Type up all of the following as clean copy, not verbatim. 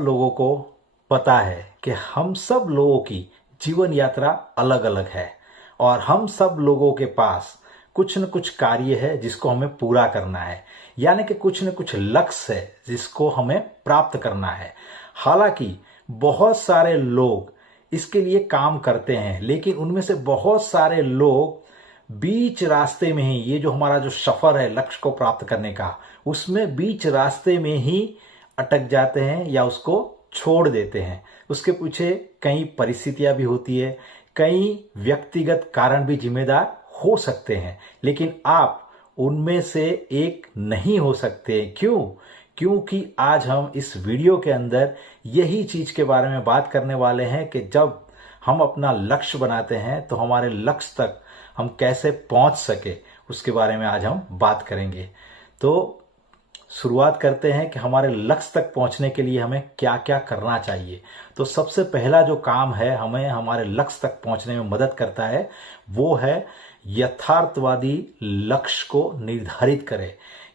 लोगों को पता है कि हम सब लोगों की जीवन यात्रा अलग अलग है और हम सब लोगों के पास कुछ न कुछ कार्य है जिसको हमें पूरा करना है, यानी कि कुछ न कुछ लक्ष्य है जिसको हमें प्राप्त करना है। हालांकि बहुत सारे लोग इसके लिए काम करते हैं, लेकिन उनमें से बहुत सारे लोग बीच रास्ते में ही, ये जो हमारा जो सफर है लक्ष्य को प्राप्त करने का, उसमें बीच रास्ते में ही अटक जाते हैं या उसको छोड़ देते हैं। उसके पीछे कई परिस्थितियां भी होती है, कई व्यक्तिगत कारण भी जिम्मेदार हो सकते हैं, लेकिन आप उनमें से एक नहीं हो सकते। क्यों? क्योंकि आज हम इस वीडियो के अंदर यही चीज के बारे में बात करने वाले हैं कि जब हम अपना लक्ष्य बनाते हैं तो हमारे लक्ष्य तक हम कैसे पहुंच सके, उसके बारे में आज हम बात करेंगे। तो शुरुआत करते हैं कि हमारे लक्ष्य तक पहुंचने के लिए हमें क्या क्या करना चाहिए। तो सबसे पहला जो काम है हमें हमारे लक्ष्य तक पहुंचने में मदद करता है, वो है यथार्थवादी लक्ष्य को निर्धारित करें।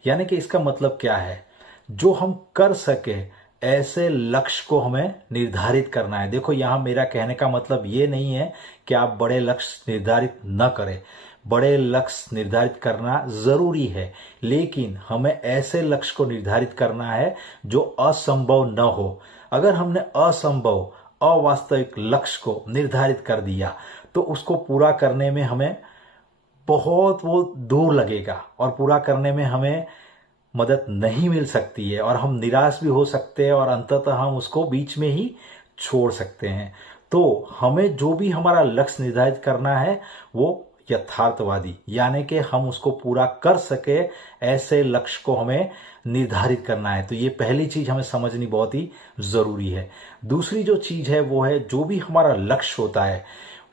यानी कि इसका मतलब क्या है, जो हम कर सके ऐसे लक्ष्य को हमें निर्धारित करना है। देखो, यहां मेरा कहने का मतलब ये नहीं है कि आप बड़े लक्ष्य निर्धारित न करें। बड़े लक्ष्य निर्धारित करना जरूरी है, लेकिन हमें ऐसे लक्ष्य को निर्धारित करना है जो असंभव न हो। अगर हमने असंभव, अवास्तविक लक्ष्य को निर्धारित कर दिया तो उसको पूरा करने में हमें बहुत वो दूर लगेगा और पूरा करने में हमें मदद नहीं मिल सकती है और हम निराश भी हो सकते हैं और अंततः हम उसको बीच में ही छोड़ सकते हैं। तो हमें जो भी हमारा लक्ष्य निर्धारित करना है वो यथार्थवादी, यानी कि हम उसको पूरा कर सके ऐसे लक्ष्य को हमें निर्धारित करना है। तो ये पहली चीज हमें समझनी बहुत ही जरूरी है। दूसरी जो चीज है वो है, जो भी हमारा लक्ष्य होता है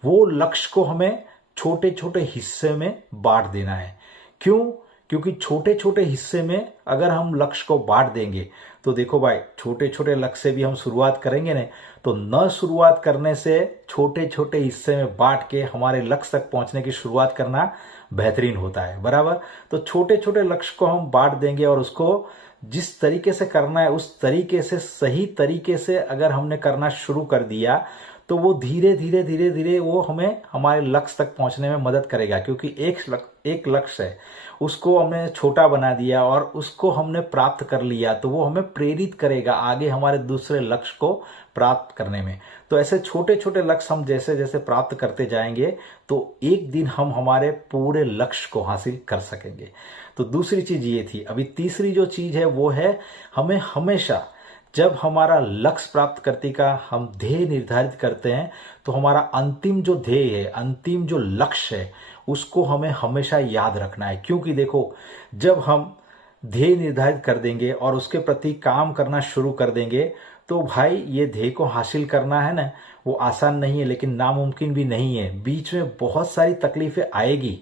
वो लक्ष्य को हमें छोटे छोटे हिस्से में बांट देना है। क्यों? क्योंकि छोटे छोटे हिस्से में अगर हम लक्ष्य को बांट देंगे तो देखो भाई, छोटे छोटे लक्ष्य से भी हम शुरुआत करेंगे ना, तो न शुरुआत करने से छोटे छोटे हिस्से में बांट के हमारे लक्ष्य तक पहुंचने की शुरुआत करना बेहतरीन होता है, बराबर। तो छोटे छोटे लक्ष्य को हम बांट देंगे और उसको जिस तरीके से करना है उस तरीके से, सही तरीके से अगर हमने करना शुरू कर दिया तो वो धीरे धीरे धीरे धीरे वो हमें हमारे लक्ष्य तक पहुंचने में मदद करेगा। क्योंकि एक लक्ष्य है, उसको हमने छोटा बना दिया और उसको हमने प्राप्त कर लिया तो वो हमें प्रेरित करेगा आगे हमारे दूसरे लक्ष्य को प्राप्त करने में। तो ऐसे छोटे छोटे लक्ष्य हम जैसे जैसे प्राप्त करते जाएंगे तो एक दिन हम हमारे पूरे लक्ष्य को हासिल कर सकेंगे। तो दूसरी चीज ये थी। अभी तीसरी जो चीज है वो है, हमें हमेशा जब हमारा लक्ष्य प्राप्त करने का हम ध्येय निर्धारित करते हैं तो हमारा अंतिम जो ध्येय है, अंतिम जो लक्ष्य है, उसको हमें हमेशा याद रखना है। क्योंकि देखो, जब हम ध्येय निर्धारित कर देंगे और उसके प्रति काम करना शुरू कर देंगे तो भाई ये ध्येय को हासिल करना है ना, वो आसान नहीं है लेकिन नामुमकिन भी नहीं है। बीच में बहुत सारी तकलीफें आएगी,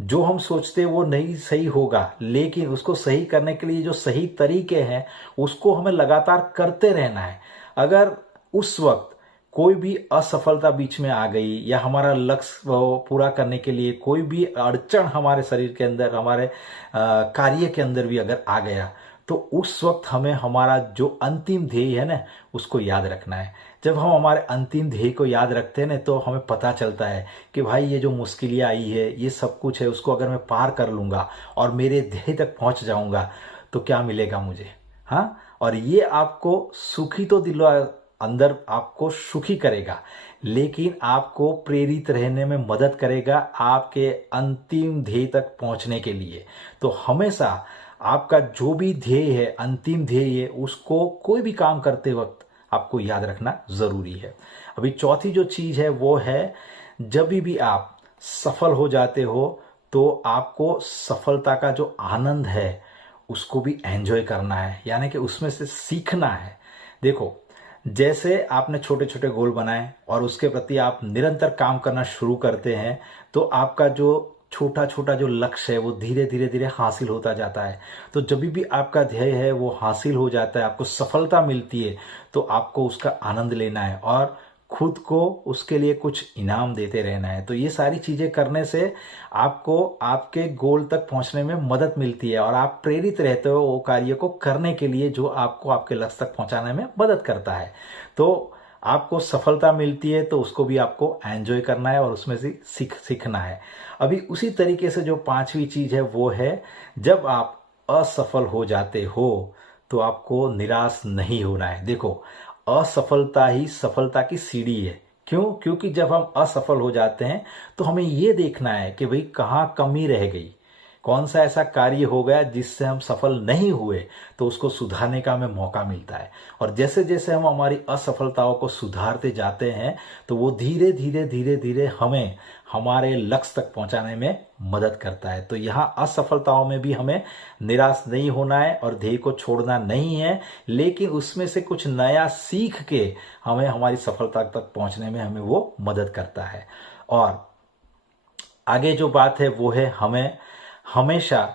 जो हम सोचते हैं वो नहीं सही होगा, लेकिन उसको सही करने के लिए जो सही तरीके हैं उसको हमें लगातार करते रहना है। अगर उस वक्त कोई भी असफलता बीच में आ गई या हमारा लक्ष्य पूरा करने के लिए कोई भी अड़चन हमारे शरीर के अंदर, हमारे कार्य के अंदर भी अगर आ गया तो उस वक्त हमें हमारा जो अंतिम ध्येय है ना उसको याद रखना है। जब हम हमारे अंतिम ध्येय को याद रखते हैं ना तो हमें पता चलता है कि भाई ये जो मुश्किलें आई है, ये सब कुछ है, उसको अगर मैं पार कर लूंगा और मेरे ध्येय तक पहुंच जाऊंगा तो क्या मिलेगा मुझे। हाँ, और ये आपको सुखी तो दिलवा, अंदर आपको सुखी करेगा, लेकिन आपको प्रेरित रहने में मदद करेगा आपके अंतिम ध्येय तक पहुंचने के लिए। तो हमेशा आपका जो भी ध्येय है, अंतिम ध्येय है, उसको कोई भी काम करते वक्त आपको याद रखना जरूरी है। अभी चौथी जो चीज है वो है, जब भी आप सफल हो जाते हो तो आपको सफलता का जो आनंद है उसको भी एंजॉय करना है, यानी कि उसमें से सीखना है। देखो, जैसे आपने छोटे छोटे गोल बनाए और उसके प्रति आप निरंतर काम करना शुरू करते हैं तो आपका जो छोटा छोटा जो लक्ष्य है वो धीरे धीरे धीरे हासिल होता जाता है। तो जब भी आपका ध्येय है वो हासिल हो जाता है, आपको सफलता मिलती है, तो आपको उसका आनंद लेना है और खुद को उसके लिए कुछ इनाम देते रहना है। तो ये सारी चीज़ें करने से आपको आपके गोल तक पहुंचने में मदद मिलती है और आप प्रेरित रहते हो वो कार्य को करने के लिए जो आपको आपके लक्ष्य तक पहुंचाने में मदद करता है। तो आपको सफलता मिलती है तो उसको भी आपको एंजॉय करना है और उसमें से सीखना है। अभी उसी तरीके से जो पांचवी चीज है वो है, जब आप असफल हो जाते हो तो आपको निराश नहीं होना है। देखो, असफलता ही सफलता की सीढ़ी है। क्यों? क्योंकि जब हम असफल हो जाते हैं तो हमें ये देखना है कि भाई कहाँ कमी रह गई, कौन सा ऐसा कार्य हो गया जिससे हम सफल नहीं हुए, तो उसको सुधारने का हमें मौका मिलता है। और जैसे जैसे हम हमारी असफलताओं को सुधारते जाते हैं तो वो धीरे धीरे धीरे धीरे हमें हमारे लक्ष्य तक पहुंचाने में मदद करता है। तो यहाँ असफलताओं में भी हमें निराश नहीं होना है और ध्येय को छोड़ना नहीं है, लेकिन उसमें से कुछ नया सीख के हमें हमारी सफलता तक पहुंचने में हमें वो मदद करता है। और आगे जो बात है वो है, हमें हमेशा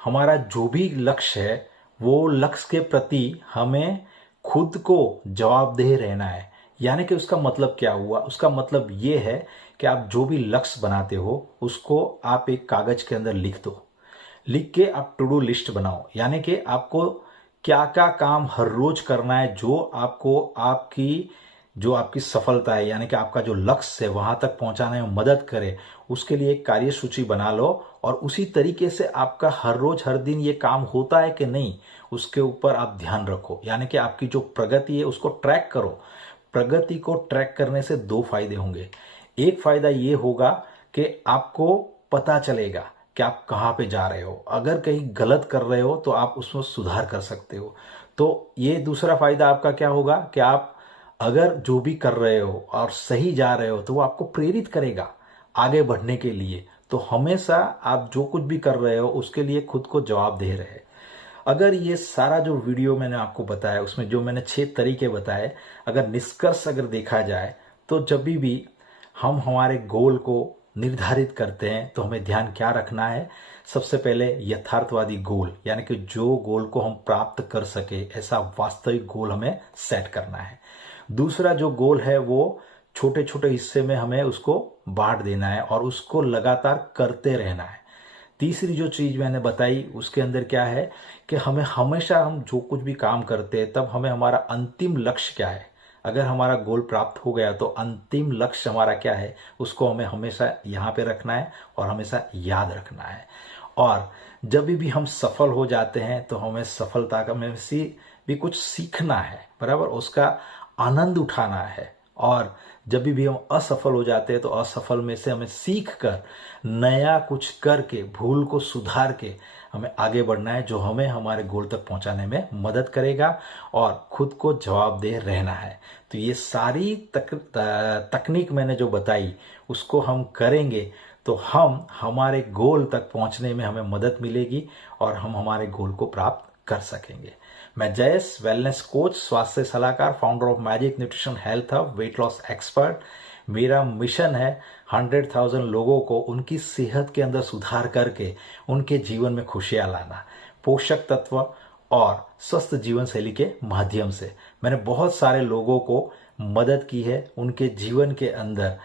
हमारा जो भी लक्ष्य है वो लक्ष्य के प्रति हमें खुद को जवाबदेह रहना है। यानी कि उसका मतलब क्या हुआ? उसका मतलब ये है कि आप जो भी लक्ष्य बनाते हो उसको आप एक कागज के अंदर लिख दो। लिख के आप टू डू लिस्ट बनाओ, यानी कि आपको क्या क्या काम हर रोज करना है जो आपको आपकी सफलता है, यानी कि आपका जो लक्ष्य है वहां तक पहुंचाने में मदद करे। उसके लिए एक कार्य सूची बना लो और उसी तरीके से आपका हर रोज हर दिन ये काम होता है कि नहीं उसके ऊपर आप ध्यान रखो। यानी कि आपकी जो प्रगति है उसको ट्रैक करो। प्रगति को ट्रैक करने से दो फायदे होंगे। एक फायदा ये होगा कि आपको पता चलेगा कि आप कहाँ पे जा रहे हो। अगर कहीं गलत कर रहे हो तो आप उसमें सुधार कर सकते हो। तो ये दूसरा फायदा आपका क्या होगा कि आप अगर जो भी कर रहे हो और सही जा रहे हो तो वो आपको प्रेरित करेगा आगे बढ़ने के लिए। तो हमेशा आप जो कुछ भी कर रहे हो उसके लिए खुद को जवाबदेह रहे। अगर ये सारा जो वीडियो मैंने आपको बताया उसमें जो मैंने 6 तरीके बताए, अगर निष्कर्ष अगर देखा जाए तो जब भी हम हमारे गोल को निर्धारित करते हैं तो हमें ध्यान क्या रखना है? सबसे पहले यथार्थवादी गोल, यानी कि जो गोल को हम प्राप्त कर सके ऐसा वास्तविक गोल हमें सेट करना है। दूसरा जो गोल है वो छोटे छोटे हिस्से में हमें उसको बांट देना है और उसको लगातार करते रहना है। तीसरी जो चीज मैंने बताई उसके अंदर क्या है कि हमें हमेशा हम जो कुछ भी काम करते हैं तब हमें हमारा अंतिम लक्ष्य क्या है, अगर हमारा गोल प्राप्त हो गया तो अंतिम लक्ष्य हमारा क्या है उसको हमें हमेशा यहाँ पे रखना है और हमेशा याद रखना है। और जब भी हम सफल हो जाते हैं तो हमें सफलता का में से भी कुछ सीखना है, बराबर, उसका आनंद उठाना है। और जब भी हम असफल हो जाते हैं तो असफल में से हमें सीख कर नया कुछ करके भूल को सुधार के हमें आगे बढ़ना है, जो हमें हमारे गोल तक पहुंचाने में मदद करेगा और खुद को जवाबदेह रहना है। तो ये सारी तकनीक मैंने जो बताई उसको हम करेंगे तो हम हमारे गोल तक पहुंचने में हमें मदद मिलेगी और हम हमारे गोल को प्राप्त कर सकेंगे। मैं जयेश, वेलनेस कोच, स्वास्थ्य सलाहकार, founder of magic nutrition health hub, weight loss expert. मेरा मिशन है 100,000 लोगों को उनकी सेहत के अंदर सुधार करके उनके जीवन में खुशियां लाना, पोषक तत्व और स्वस्थ जीवन शैली के माध्यम से। मैंने बहुत सारे लोगों को मदद की है उनके जीवन के अंदर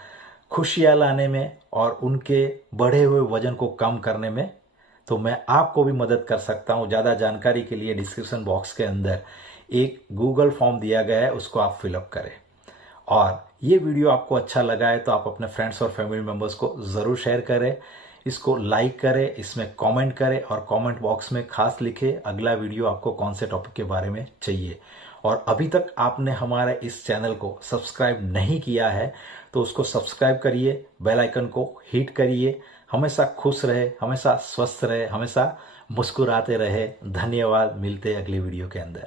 खुशियां लाने में और उनके बढ़े हुए वजन को कम करने में। तो मैं आपको भी मदद कर सकता हूं। ज़्यादा जानकारी के लिए डिस्क्रिप्शन बॉक्स के अंदर एक गूगल फॉर्म दिया गया है, उसको आप फिलअप करें। और ये वीडियो आपको अच्छा लगा है तो आप अपने फ्रेंड्स और फैमिली मेंबर्स को ज़रूर शेयर करें, इसको लाइक करें, इसमें कमेंट करें और कमेंट बॉक्स में खास लिखें अगला वीडियो आपको कौन से टॉपिक के बारे में चाहिए। और अभी तक आपने हमारे इस चैनल को सब्सक्राइब नहीं किया है तो उसको सब्सक्राइब करिए, बेल आइकन को हिट करिए। हमेशा खुश रहे, हमेशा स्वस्थ रहे, हमेशा मुस्कुराते रहे। धन्यवाद। मिलते हैं अगली वीडियो के अंदर।